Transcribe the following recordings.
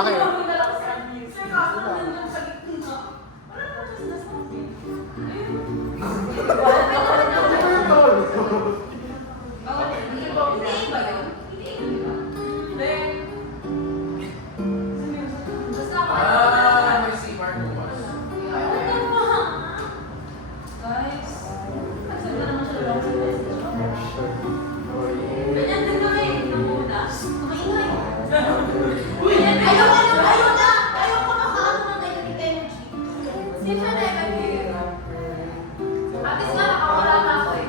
Okay. Sir, kaso nandun sa gitna. Wala naman siya sinasabi. Hindi ba yun? Hindi. Basta ako. May si Marco was. Guys, accept na naman siya lang sa message. Ganyan din kami, nung una. Kumaingay. Ayoko makaano ng negative energy. Hindi siya negative. At least nga, nakawala na ako eh.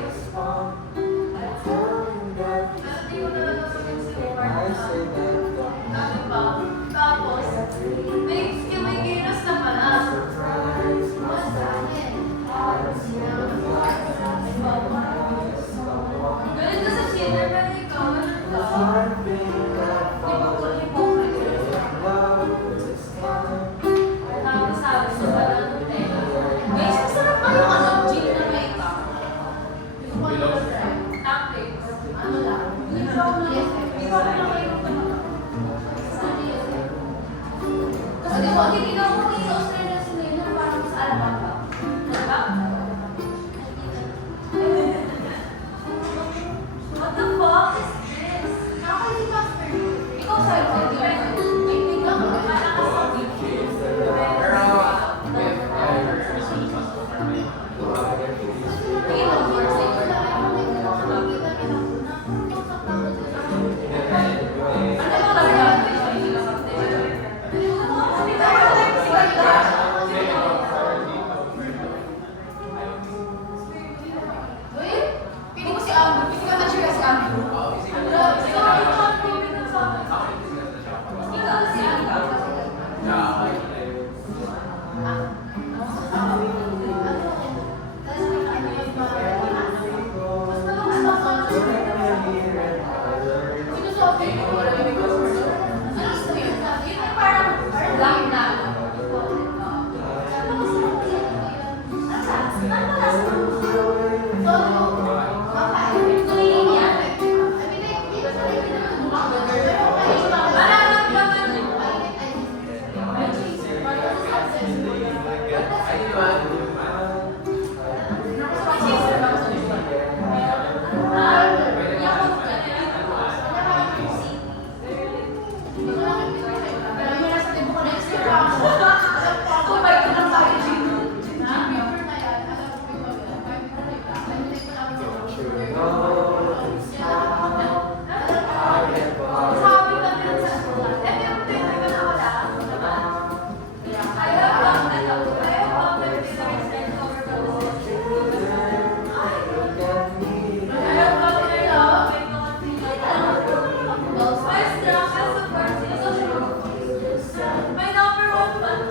Pero di ko talaga pag-consider ano ba? Tapos, may giras na pala. Wala sa akin. Galit ka sa cheater, pero ikaw, ganun ka. Di ba ko hypocrite? Tapos sabi ko pala nung tela. Guys, masarap pa yung gin na makeup. Tactics. Ano lang? Ikaw na lang kayo kasi di ba, hindi ako magiging sa Australia sa ngayon na parang sa Alabama. Diba? What the fuck is this? Nakakalimutan ba? Ikaw sa'yo, hindi ka na. I think ako, parang sa My number one fan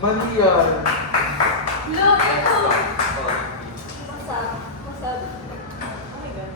Mali yan. No, ito. Masab. Masab. Oh my God.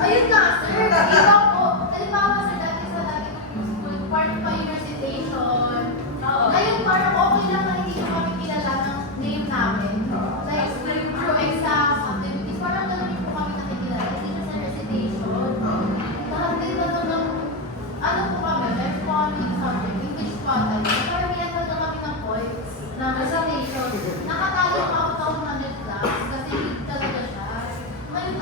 Ayun nga, sir. Iba ko. Halimbawa sa dati kong school, part pa yung recitation. Ngayon parang okay lang na hindi ko kami kilala ng name namin. Like, through exams, activities, parang gano'n po kami nakikilala. Hindi na sa recitation. Lahat din na ng, ano po kami, meron po kami subject, English po ata. Paramihan na kami ng points ng recitation. Nakatalo pa ako 100 plus kasi hindi talaga siya. Ngayon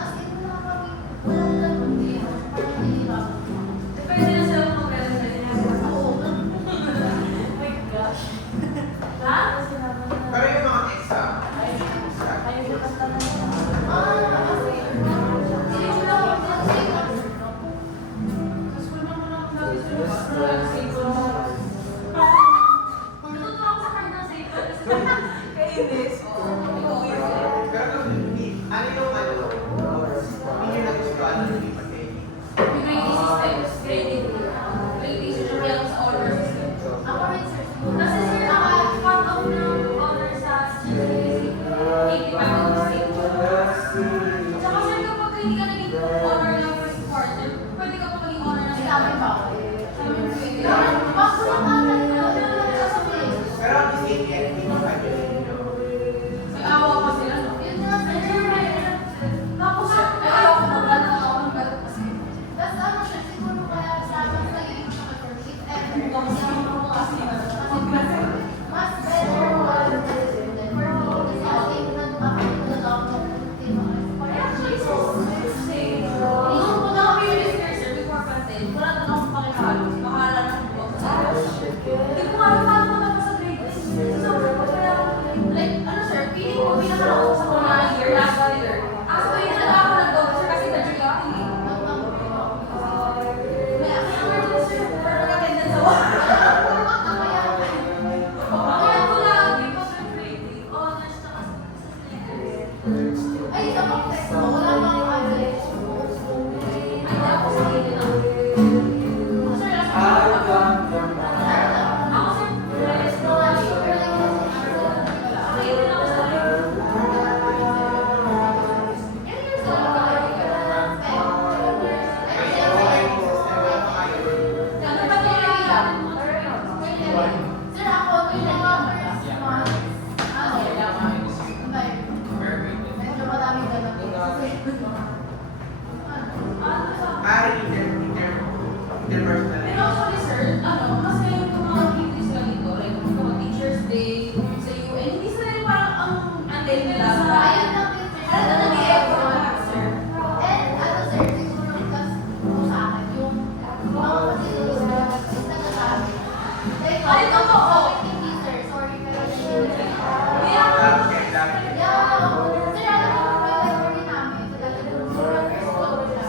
Yeah, ako. Sir, alam mo kung may library namin. Sa dati ko, first floor siya.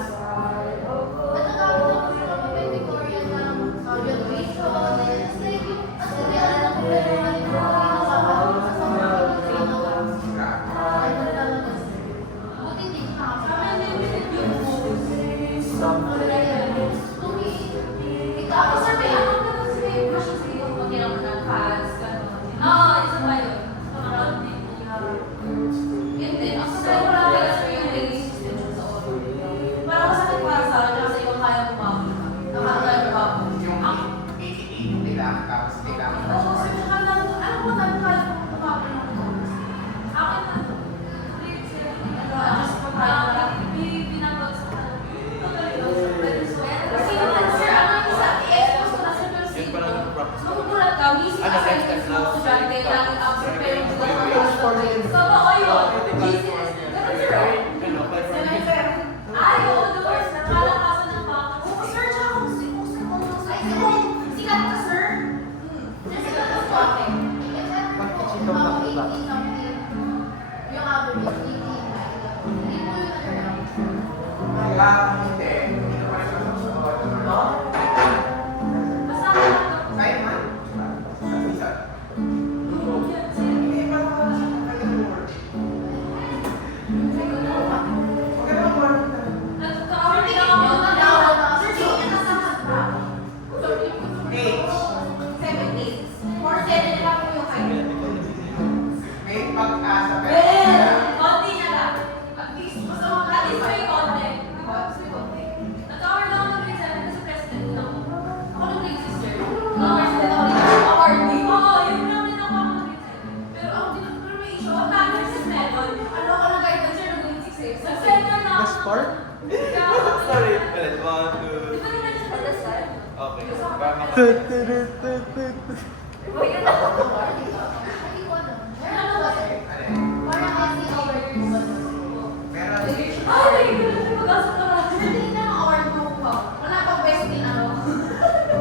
Natagamit ako sa mga Victorian ng graduation. Tapos like, as in, may alam ako pero ano ko, sa mga ay, wala lang kasi. Buti hindi ko nakakasama. Ako sir, may ako na kasi may brush sa iyo. Magkailangan mo ng pads, gano'n. Oo, isa ba yun? Kamarot din. Yun din. Ako sir, wala talaga sir yung release extension sa oral. Parang masakit para sa akin kasi yung kaya bumabol ka. Nakakaya bumabol. Yung 88 nila, tapos kailangan na Oo, sir, tsaka lang, alam mo na, kaya bumabol ng course. Akin na, grade 7, kasi pag kaya binabag sa kasi naman, sir, ano yung isa, i-expose ko na sir, pero Yun pala nag-practice. magugulat ka, busy Ano, ka sa next time mga na? estudyante, laging absent, pero hindi ka nakakasal. So, oo yun, busy, ganun sir, oh. Semester, ay, oo, doon, nakalakasan ng baka. Oo, sir, tsaka kung sikat ka, sir. Sikat ka po ako. Mga 80 something. Yung average, 80. Hindi po yun around. Kaya hindi. Hindi na pala sa susunod. Basta ako lang daw. Kahit man. Sa isa. Yan, sir. Hindi pa ako nag-work. Huwag ka naman work. Nagka-award lang ako ng tawag. Sir, hindi ka nasama sa Age. 70s. 47 lang po yung height. May pag-asa ka. Well, konti na lang. At least may konti. Diba? Mas may konti. Nag-award lang ako ng grade 7 kasi president din ako. Ako ng grade 6 year. President ako ng awardee. Oo, yun lang din ako ng grade 7. Pero ako din ako may issue. Ang tagal sa meron. Ano ako ng guidance sir ng grade 6 eh. Sa second na ako. Last part? Sorry. Ulit. 1, 2. Di ba rin natin sa dasal? Okay. Para maka- Yun ako. Hindi ko alam. Meron ako ba, sir? Parang kasi award ko ba, sir? Meron. Ay, mag-asa ka lang. Hindi na ang award mo ko. Wala pang best in ano.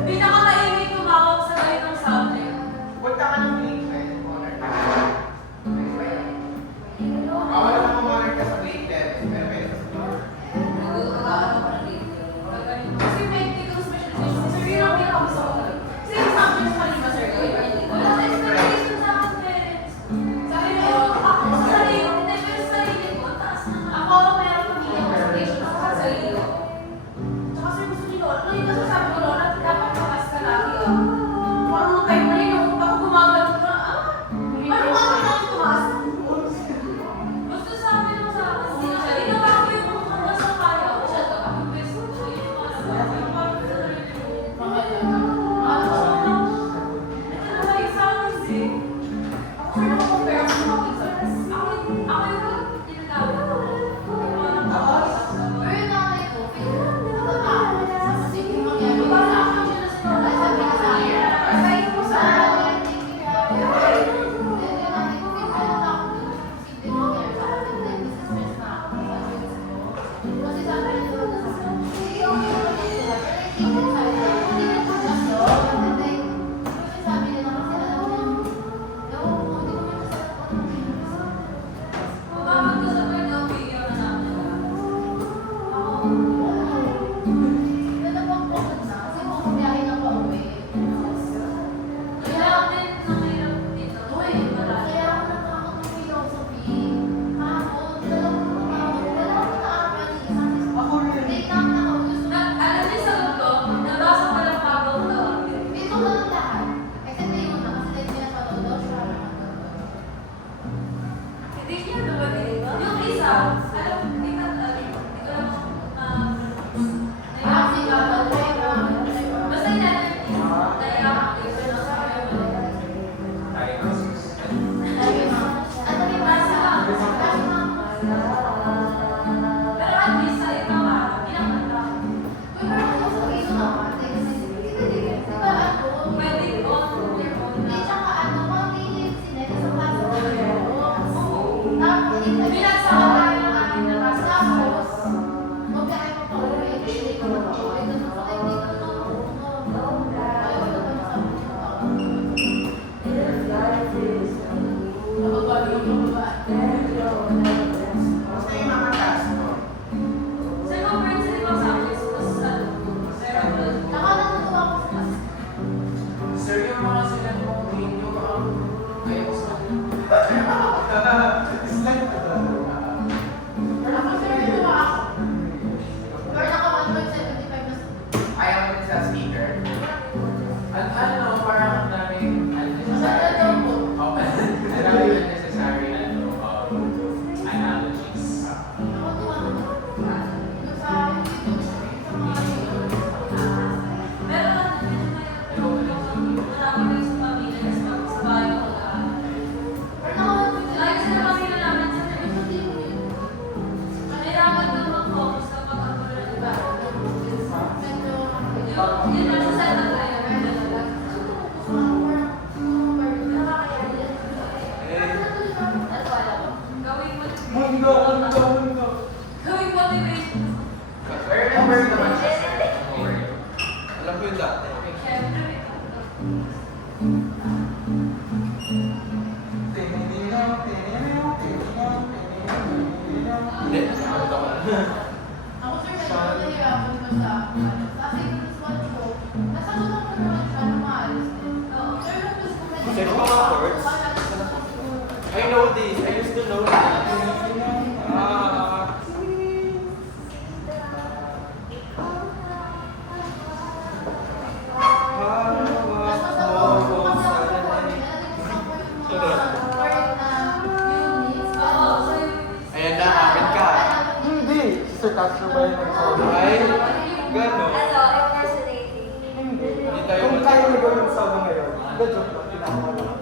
Pinakamaingay tumawag sa ganitong subject. Punta ka ng grade 10. Honor ka. Wala namang honor ka sa grade 10. Pero pwede sa grade 10. Kasi may technical specialization. Sir, yun ang pinakagusto ko talaga. Kasi yung subjects pa rin ba, sir? Wala sa expectation sa akin, parents. Sabi mo, ako sa sarili ko, hindi, pero sa sarili ko, ang taas naman. Ako, meron pamilya ko expectation ako sa sarili ko. Tsaka sir, gusto niyo, ano yung nasasabi ko, Lola, dapat makas ka lagi, ah. Parang time na rin, ako gumagano ka, ano nga naman tumaas? Basta sabi nung sa akin, ginawa ko yung mga sa kaya ko siya, ako best ko siya, yung mga nasa yung parang sa sarili ko. Ito na ba yung sounds eh? Ako sir, nakakompare ako sa mga pizza. Ako yung tinatawag ko. Parang Pero yung nanay ko, natatakot. Kasi yung mangyari sa parang akin. ako siya na sinabi. Ay, sabi ko sa akin. Aside mo sa mababag ko sa point of view yung anak nila. Kaya din nahirap dito. Uy, Kaya ako natakot ng philosophy. Kahapon, dalawang araw yan, isang Ako rin. date namin ako. Gusto Alam niyo sagot ko, nabasa ko lang bago ko tawagin. ito na lang lahat. Except na yun na, kasi dahil pinapanood daw siya. Hindi niya dumating. Yung isa, alam, hindi ko lang Kasi kapag basta yung naiyak ko yung Tayo ng 6. ano yung basa? pero at least sa ikaw binakanta. Uy, pero kung sa ito naman, kasi di ba ako, Pwede on your own hindi na. tsaka ano, mga native sineta sa klase ko. Tapos, Binagsak ka tayo ng ating nabasa. tapos, magkahay mo pa uwi, hindi ko na pa uwi. Tapos, ay, hindi ko na ayaw ko na ba sa sports? I know this. I used to know this. Mas masabog ko kasi ako sa corner. Nalagyan ko sa yung mga correct na units. Oo, so Ayan na, akin ka. Hindi. Si Sir Castro ba yung nagsabi? Ay, gano'n. impersonating. Hindi tayo Kung kaya na gawin yung sabi ngayon, hindi, joke lang. Pinakaman lang.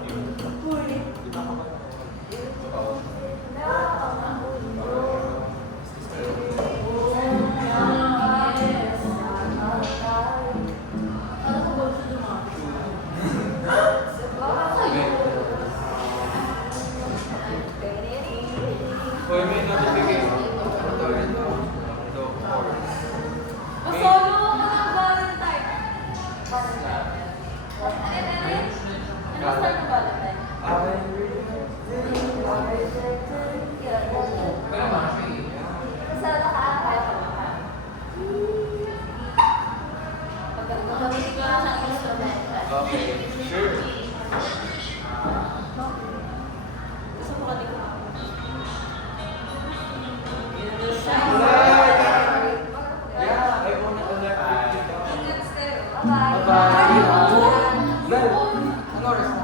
Ano ko ba gusto dumami? Hoy, may notification. Ito, ito. Ito, course. Masolo ako ng Valentine. Ano sa ng Valentine? Sa nakaakay ko. Magamit ko lang siyang instrumental. Okay, sure. Gusto mo ka dito? Yeah, I want an electric guitar. Bye-bye. Bye-bye. Well, ano oras na?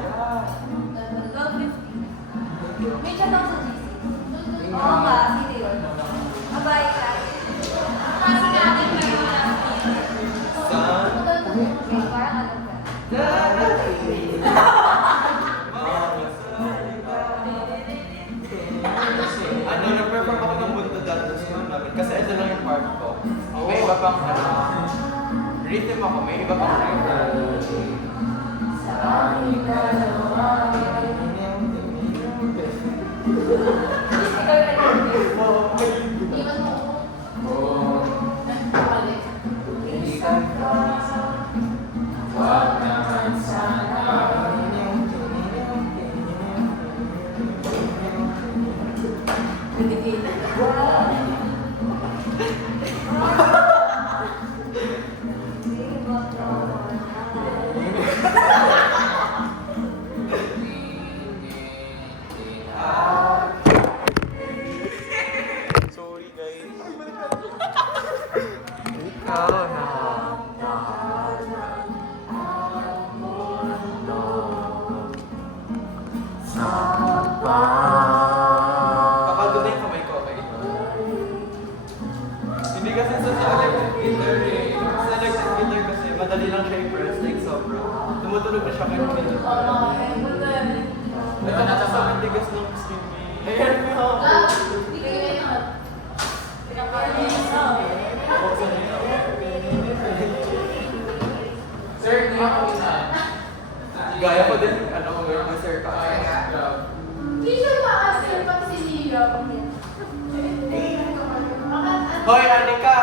May chat ako sa GC. Oo ba? Sige yun. Bye-bye ka. Kasi natin kayo na. Sun. Parang ano ka? Ano, nag-perform ako ng mundo dati sa school namin. Kasi ito lang yung part ko. May iba pang rhythm ako, may iba pang rhythm. Ikaw yung nag-ibig. Iwan mo ako. Balik. Sorry guys. Ikaw na. Kapag yung kamay ko, okay? Hindi kasi sa electric guitar eh. Sa electric guitar kasi madali lang siya i-press, like sobra. Tumutunog na siya kahit hindi. Ito na sa tigas ng string eh. Ayan mo. Hindi ko yun. Buksan niyo. Sir, hindi ako isa. Gaya ko din, ano, may Sir Castro. Hindi siya ma-answer pag si Liam. Hoy, Anika!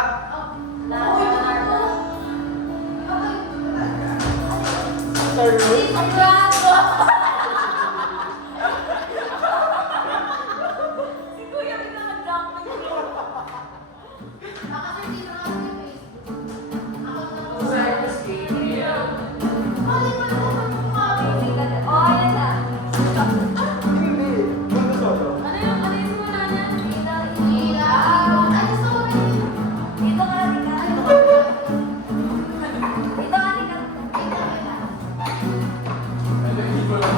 Sir, Si Kuya pinaka-dump mo yun. Oh, ayan na. hindi. Mundo solo. Ano yung simula niya? Dito Ito ka, Anika. Ito, Anika. Hindi ko lang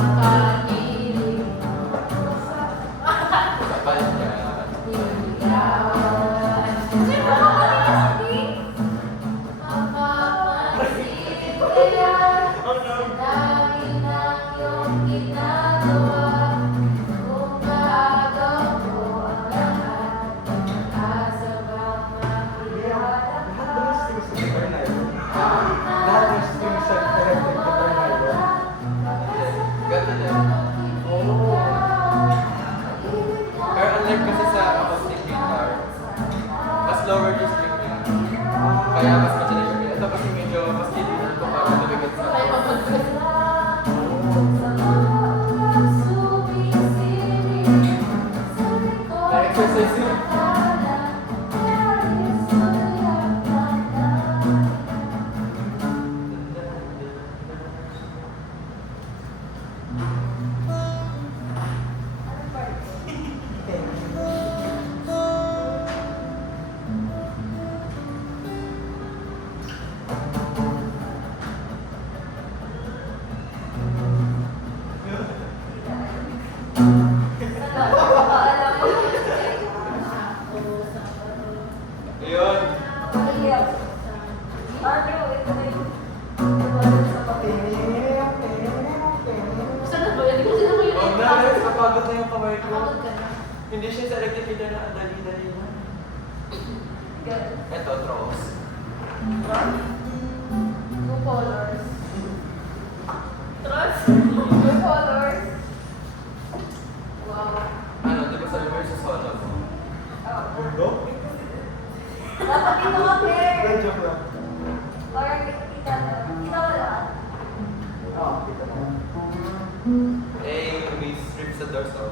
Sa kanya. Lahat ng strings sa electric guitar na yun. Ganda din. Pero unlike kasi sa acoustic guitar, mas lower yung string niya. Kaya mas madaling siya. Ito kasi medyo mas tinitin ko para lumigat sa na-exercise yun. Ayun. Huwag na, napagod na yung kamay ko. Hindi siya sa electric guitar na ang dali-dali na. Ito, throws. Ano, di ba sabi mo yung sa solo mo? Mundo? Dapat dito ka, Claire. Well, joke lang. Or kita mo lahat. Oo, kita mo. Eh, may strip sa dorso.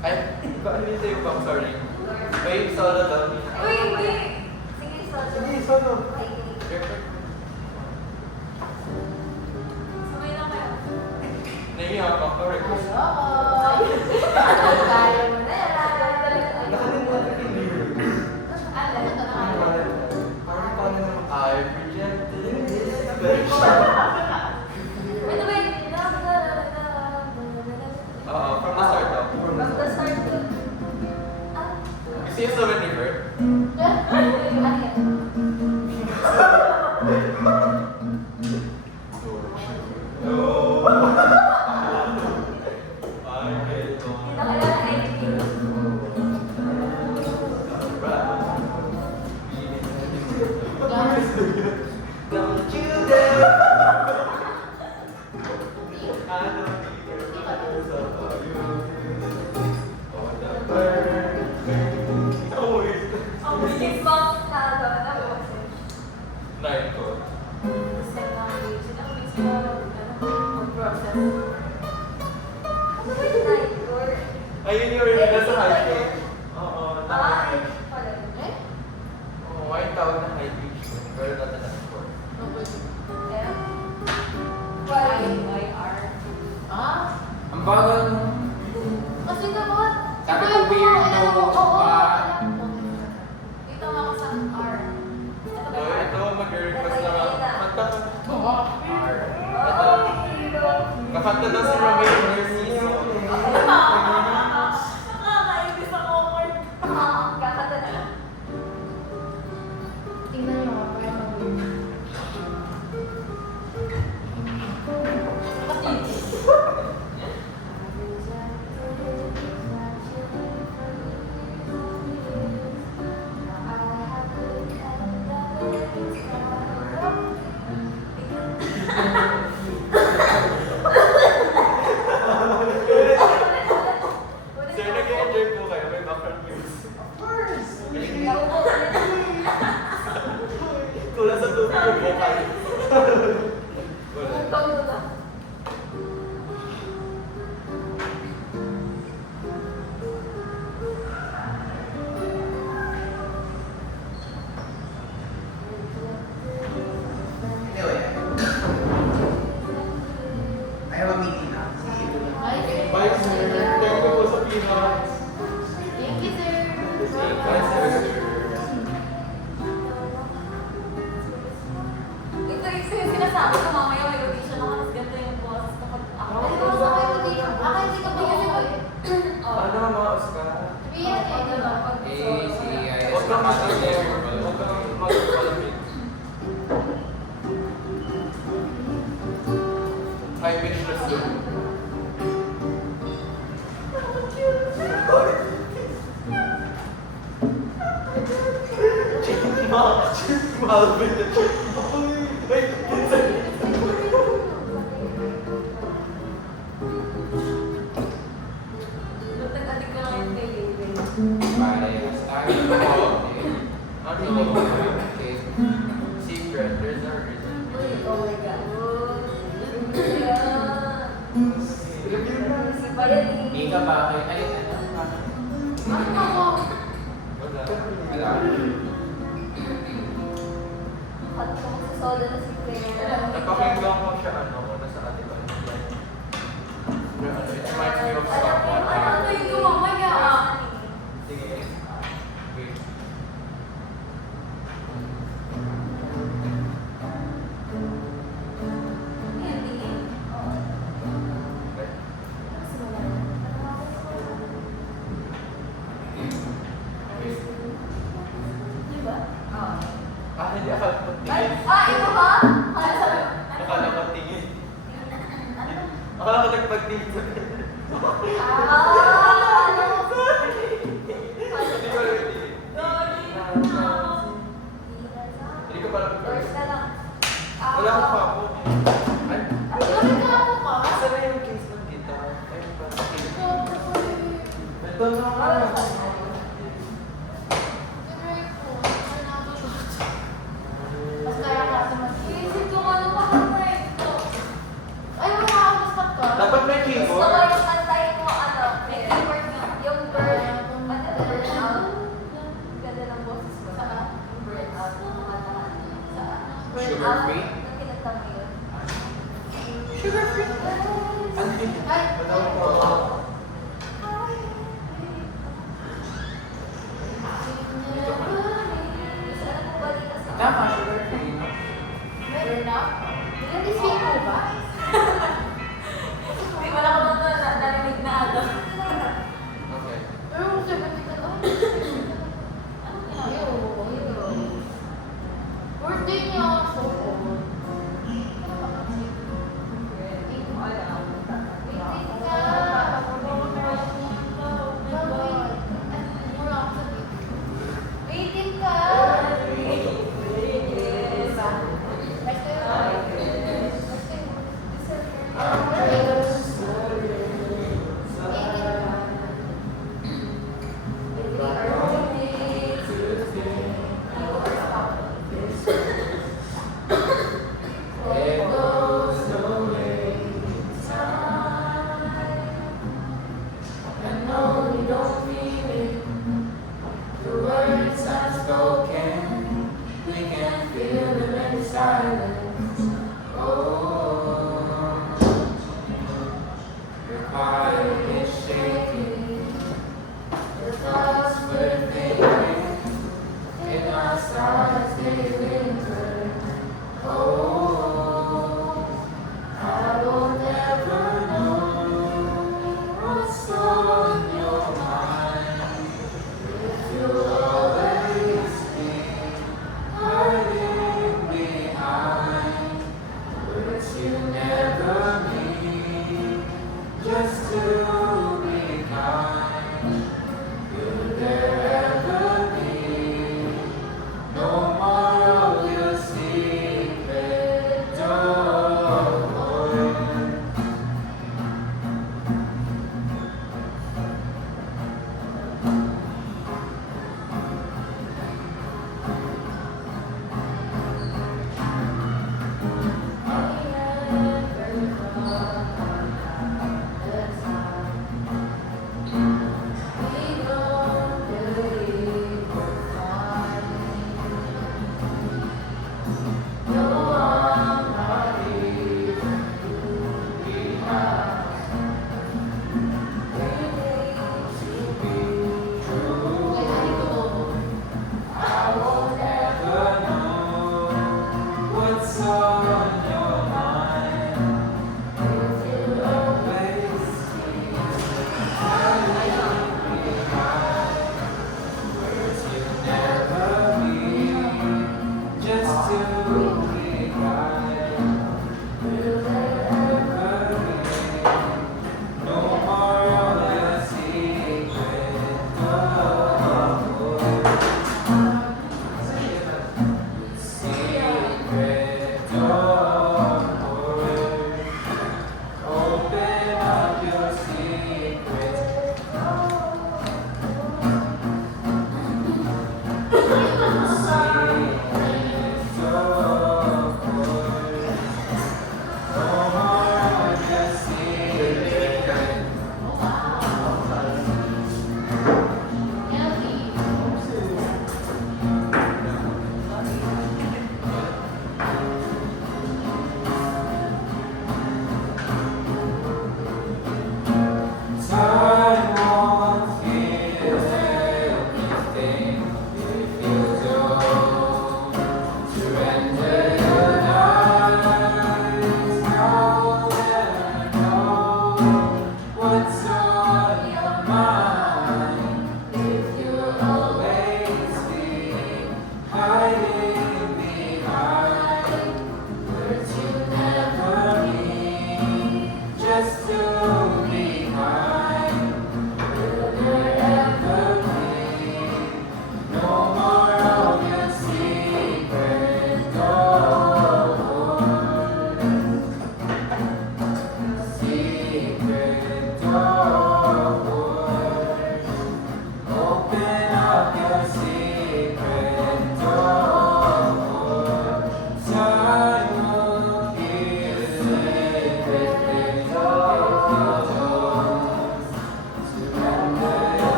Ay, ba ano yung tayo pa? Sorry. May solo daw. Uy, wait. Sige, solo. Sige, solo. Sabay lang kayo. Naiiyak ako pa request. Nakalimutan ko yung lyrics. Parang paano naman. I rejected this Wait, version. wait. Oo, from the start daw. From the start to... Gusto yung Slow and River? No. Don't you dare. I don't need your love. Oh, the bird. Oh, wait. Ang bilis bang nakagawa na ko? Night ko. Second language. Ang bilis mo mag-process. Ano ba yung night court? Ayun yung rin nasa high school. Oo, Ah, naka- pala. Oo, may tawag na high beach. Pero not na sport. Yeah. Y-Y-R. Ang bagal mo. Kasi naman, Sabi iba ko, yung weird mga- no, oo, pa. Dito nga ako sa R. Ito ba So, yung ito, mag-request na nga. Kanta ka. R. Ito. Oh, hero. Kakanta daw si Romeo Narciso. Nakakainis ako, Lord. Kakata na. Tingnan nyo nga, parang Malvin na siya. Ay, kinsan. Nagtagalig ka ngayon kay David. Parehas tayo. Ano? Okay. Secret. There's no reason. Uy, oh my God. Yeah. Si Bayan eh. Hindi ka ba kayo? Ay, ano? Ano mo? Wala. Wala. At kung sa soda na si Claire. Napakinggan ko siya nasa ating ano. It reminds me of someone. Ano yung gumamaya? Sige. Wait. Hindi. Diba? Ah, hindi ako Ay, tingin. ito ba? Ano sabi? Akala ko tingin. Akala ko nagpagtingin sa Ano? Hindi ko alam yung tingin. Hindi ko pala Doors na lang. Wala akong papo. Ay, Ano ka po ka? asa na yung case ng guitar? Ay, pa. Ito na nga. Mas kaya kasi Iisip ko ano pa kanta ito. Ay, makakabastak ka. Dapat may Gusto keyboard. ko yung kantahin mo, ano, may keyboard nga. Yung burn, ano, burn out. Ganda ng boses ko. Yung burn out. Kumanta ka. Burn Sugar out. free? Ang kinanta mo yun. Sugar free. Ano yun? Ay, Wala ko po. Gusto na po balik kasi. Tama, sugar free. Burn out? Hindi sweet po ba? Hindi, wala ko na narinig na ano. Okay. Pero kung 70 ka lang. Anong ginagawa? Ayaw. Birthday niya. So, waiting ka. Hiding behind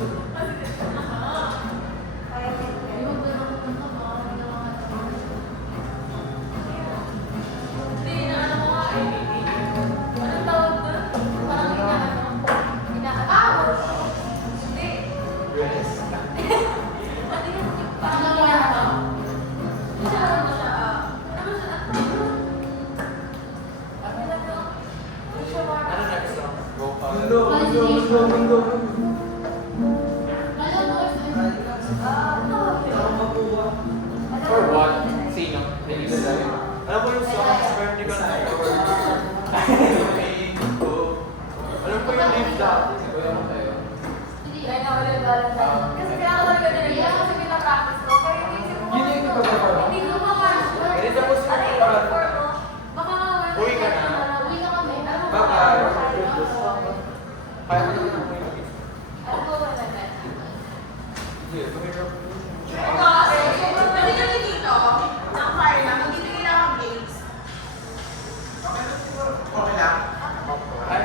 Di ba ba naman ito ba? Hindi na mga Hindi, inaano ko nga eh. Anong tawag doon? Parang inaano. Inaano. Hindi. Dress. Ano yun? Parang inaano. Inaano mo siya. Ano siya? Ano na to? Ano siya Ano parang? next song? Go Mundo, mundo, mundo, mundo. For what? Sino? Hindi ko alam. Alam ko yung songs, pero hindi ko na alam ko yung name dati. Hindi ko alam tayo. Kaya na ulit Valentine. Kasi kailangan ko talaga nila kasi pinapractice ko. Pero inisip ko. Yun yung ipapapara. Hindi ko pa nga sure. Eh, tapos yung Ano yung parang- for mo? Baka nga Uwi ka na. Uwi na kami. Ano mo Bye-bye. Kaya Kaya ko naman ako yung Ano ko wala na? Hindi, kumira ko. Kasi, pwede kami dito. Ang fire na. Magbibigay na akong games. Okay lang. Ay,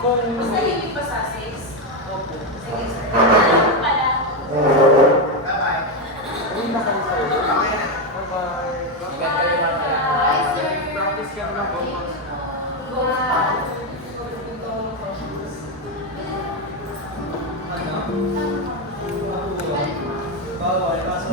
kung... Basta limit pa sa 6. Opo. Sige, sir. Pala. Bye-bye. Uwi na kayo sa'yo. Okay na. Bye-bye. Bye-bye kayo lang. Bye, sir. Practice ka naman po. Bawal, kaso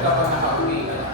Dapat nakauwi ka na.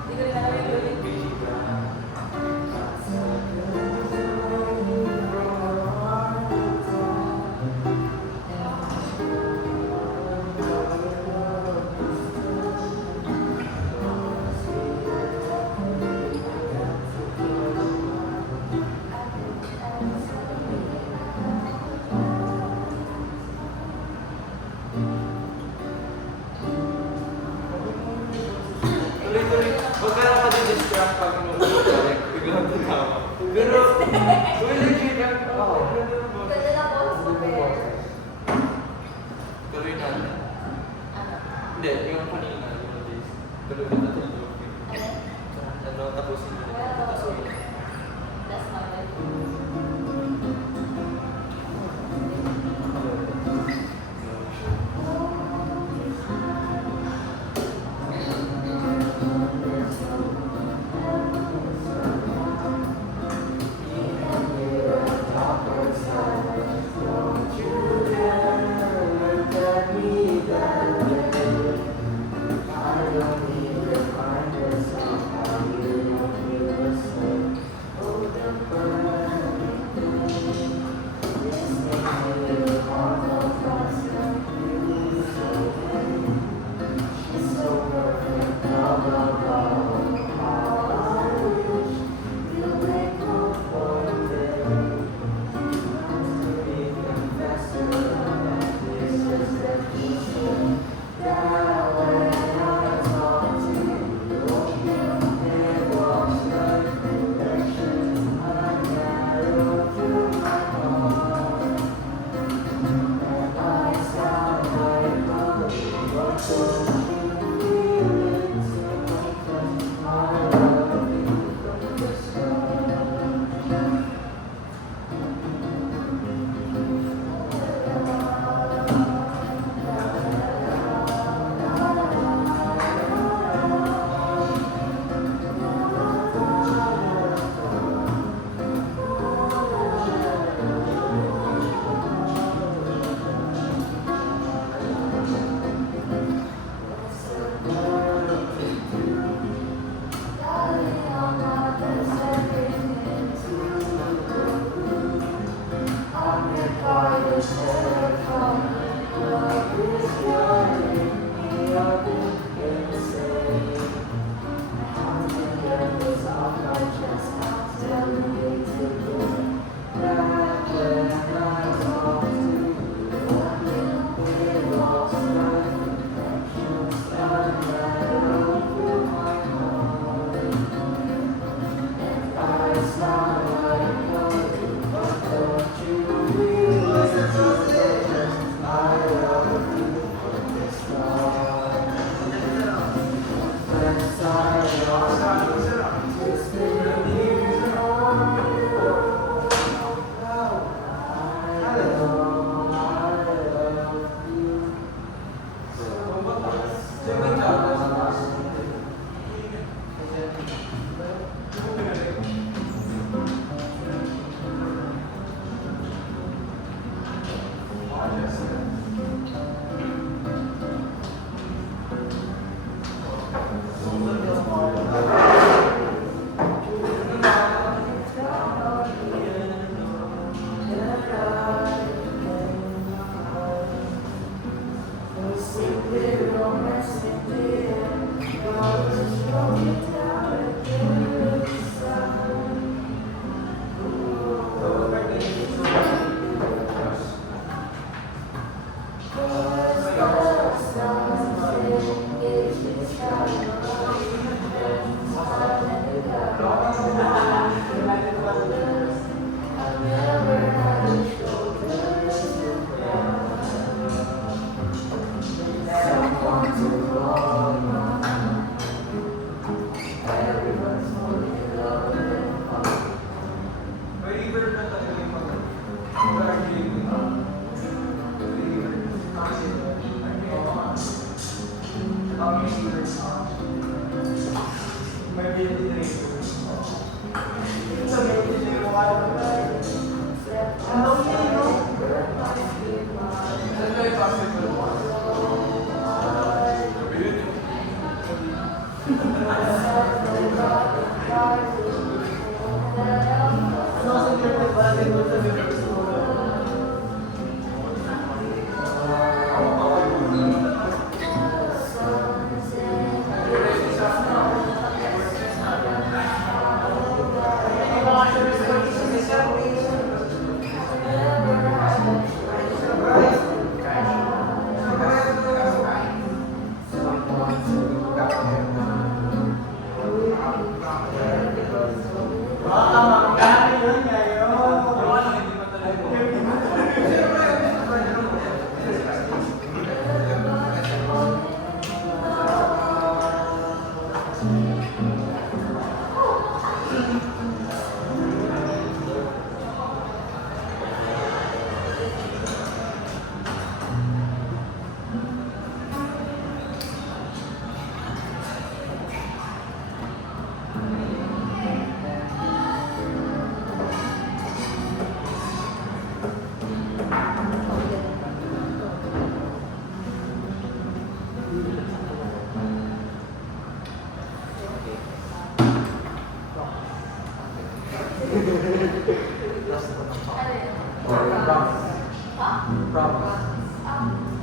Hindi ko rin alam yung ulit. Tuloy-tuloy. Huwag ka lang madi-distract pag like, biglang tatawa. Pero, uy, legit yan. Oo. Pwede na po sa pair. Tuloy natin. Ano? Hindi, yung kanina, yung days. Tuloy na natin yung ano, tapusin mo. Tapusin. That's not it. Tapos,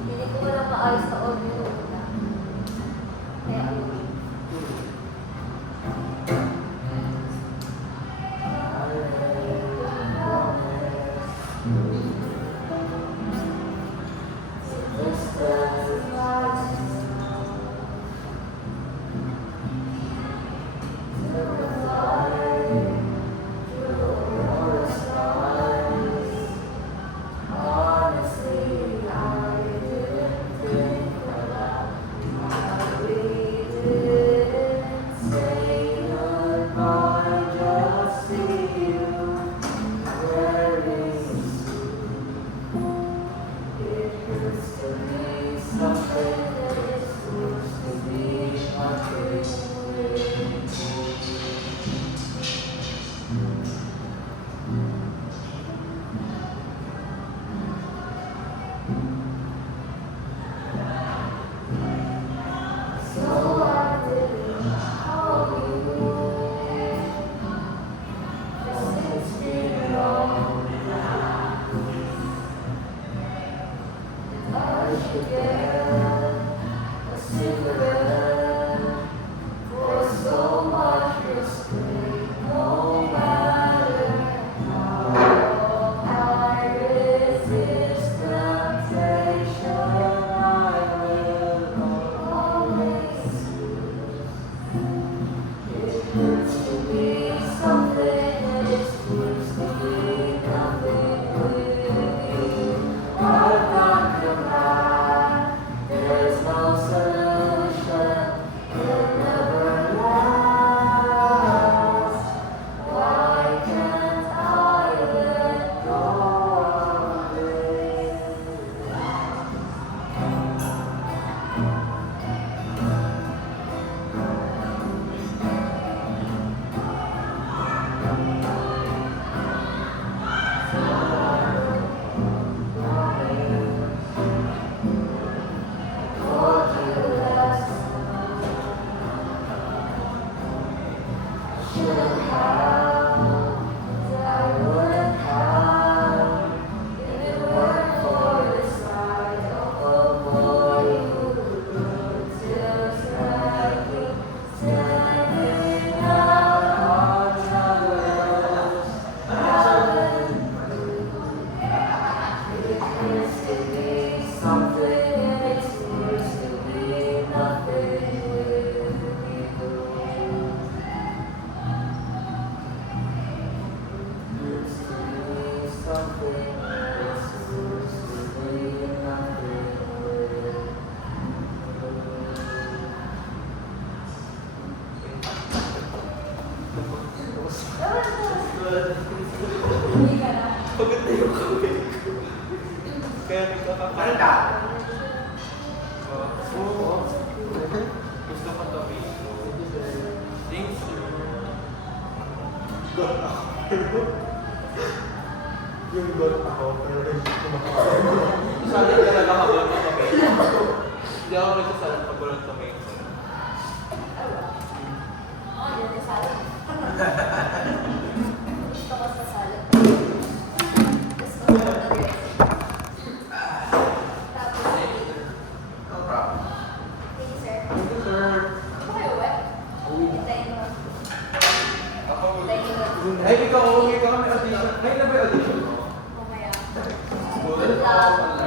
Hindi ko wala maayos na audio. Kaya ano? Hindi ka na. Pagod na yung kawin ko. Kaya nagkakakanta. Oo. Gusto ko to be. Thanks, sir. Yung got ako, pero hindi ko makakaya. Sanay talaga habang tomato. Hindi ako nagsasalat pag walang tomato. Ay, ikaw may audition. Ay, na ba yung audition mo? O kaya. School?